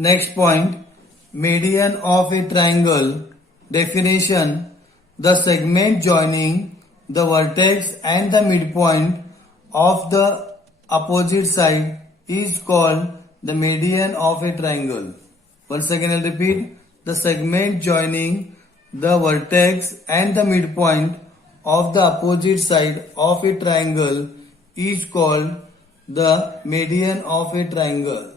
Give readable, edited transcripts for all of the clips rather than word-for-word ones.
Next point, median of a triangle. Definition, the segment joining the vertex and the midpoint of the opposite side is called the median of a triangle. Once again I'll repeat, the segment joining the vertex and the midpoint of the opposite side of a triangle is called the median of a triangle.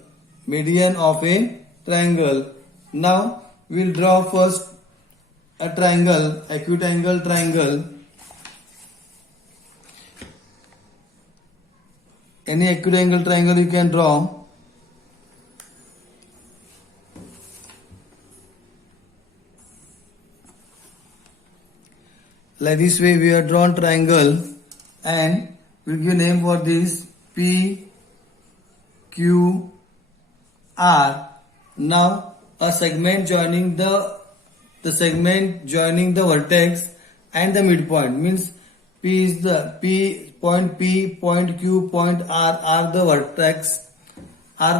Median of a triangle. Now we'll draw first a triangle, acute angle triangle. Any acute angle triangle you can draw. Like this way we have drawn triangle and we'll give name for this P, Q, R. Now a segment joining the vertex and the midpoint means P is the point Q, point R are the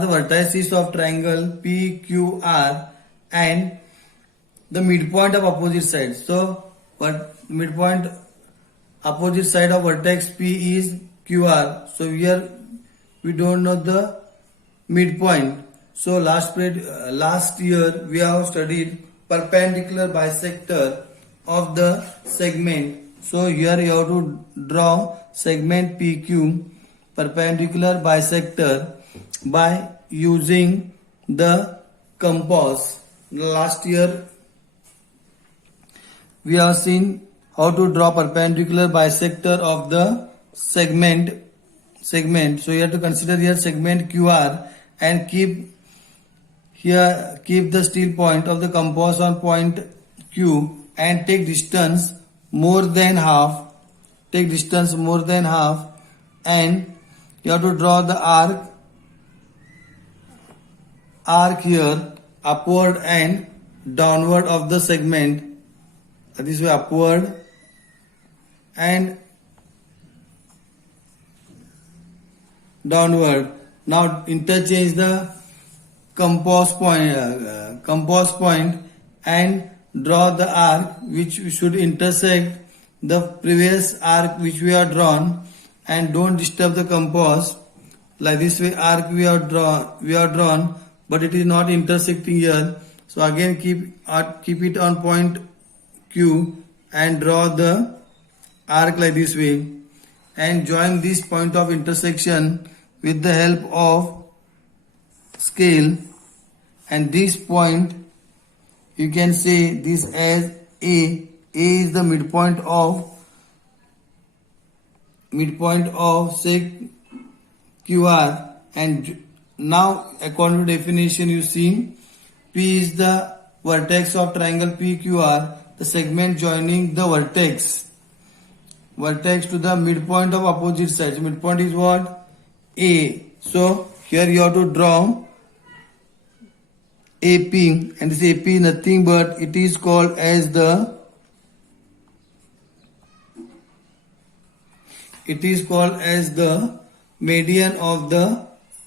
vertices of triangle P, Q, R and the midpoint of opposite sides. So what midpoint opposite side of vertex P is QR. So here we don't know the midpoint. So last year we have studied perpendicular bisector of the segment. So here you have to draw segment PQ perpendicular bisector by using the compass. Last year we have seen how to draw perpendicular bisector of the segment. So you have to consider here segment QR and keep the steel point of the compass on point Q and take distance more than half. And you have to draw the arc here upward and downward of the segment. This way upward and downward. Now interchange the compass point and draw the arc which should intersect the previous arc which we have drawn and don't disturb the compass. Like this way arc we have drawn but it is not intersecting here. So again keep it on point Q and draw the arc like this way and join this point of intersection with the help of scale, and this point you can say this as A. A is the midpoint of say QR, and now according to definition you see P is the vertex of triangle PQR, the segment joining the vertex to the midpoint of opposite sides. Midpoint is what? A. So here you have to draw AP, and this AP is nothing but it is called as the median of the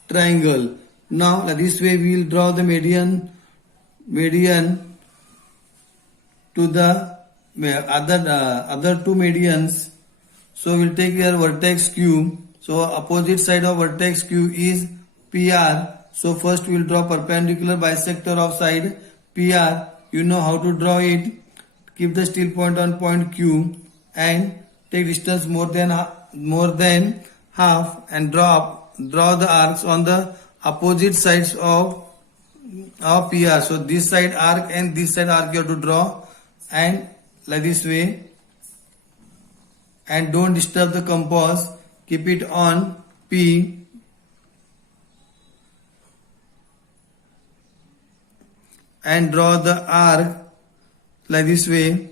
triangle. Now this way we will draw the median to the other two medians. So we'll take here vertex Q. So opposite side of vertex Q is PR. So first we will draw perpendicular bisector of side PR. You know how to draw it. Keep the steel point on point Q and take distance more than half and draw the arcs on the opposite sides of PR. So this side arc and this side arc you have to draw and like this way, and don't disturb the compass. Keep it on P and draw the arc like this way.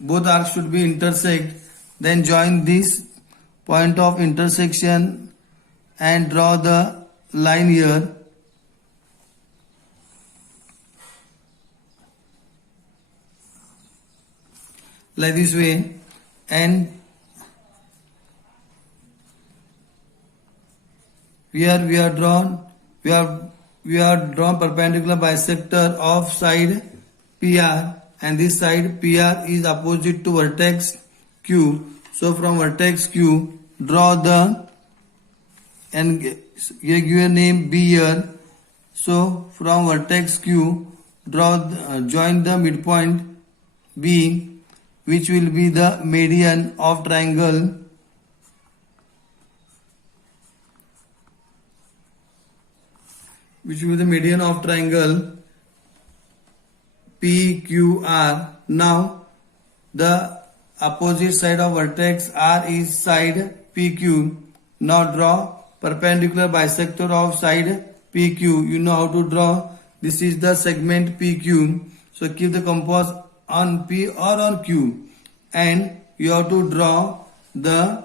Both arcs should be intersect. Then join this point of intersection and draw the line here. Like this way, and here we have we are drawn perpendicular bisector of side PR, and this side PR is opposite to vertex Q. So from vertex Q, draw the, and give your name B here. So from vertex Q, join the midpoint B, which will be the median of triangle PQR. Now the opposite side of vertex R is side PQ. Now draw perpendicular bisector of side PQ. You know how to draw. This is the segment PQ. So keep the compass on P or on Q, and you have to draw the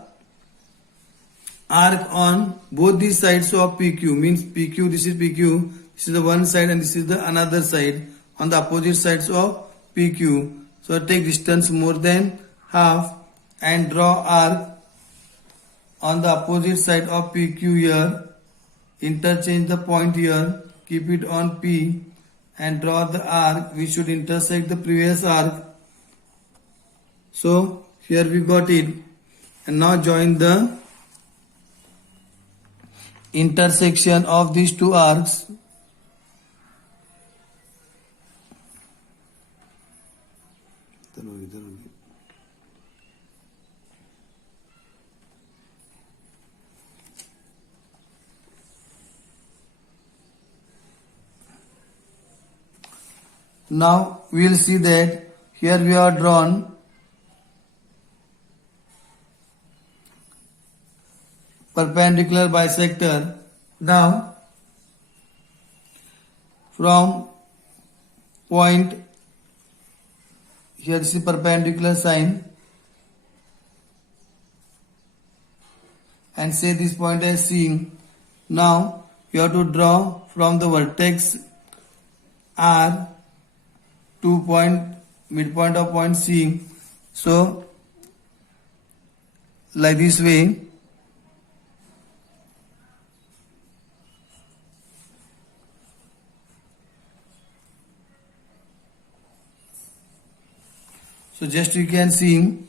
arc on both these sides of PQ. Means PQ, this is PQ, this is the one side and this is the another side on the opposite sides of PQ. So take distance more than half and draw arc on the opposite side of PQ here. Interchange the point here, keep it on P and draw the arc which should intersect the previous arc. So here we got it, and now join the intersection of these two arcs. Now we will see that here we are drawn perpendicular bisector. Now from point here, this is perpendicular sign, and say this point as C. Now you have to draw from the vertex R to midpoint of point C. So like this way. So just you can see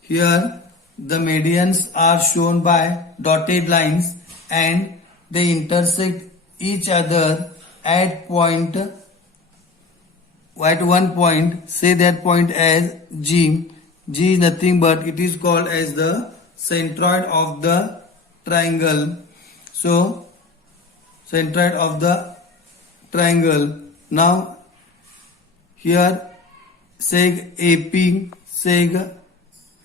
here the medians are shown by dotted lines, and they intersect each other at one point. Say that point as G. G is nothing but it is called as the centroid of the triangle. So centroid of the triangle. Now here seg AP, seg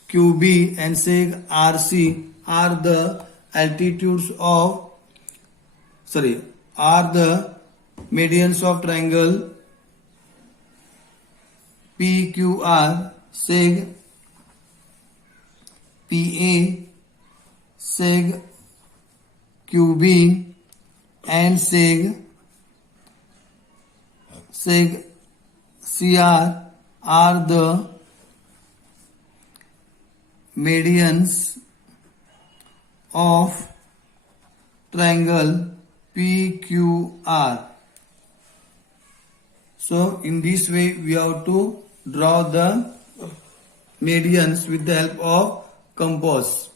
QB and seg RC are the altitudes of, are the medians of triangle PQR. Seg PA, seg QB and seg CR are the medians of triangle PQR. So in this way we have to draw the medians with the help of compass.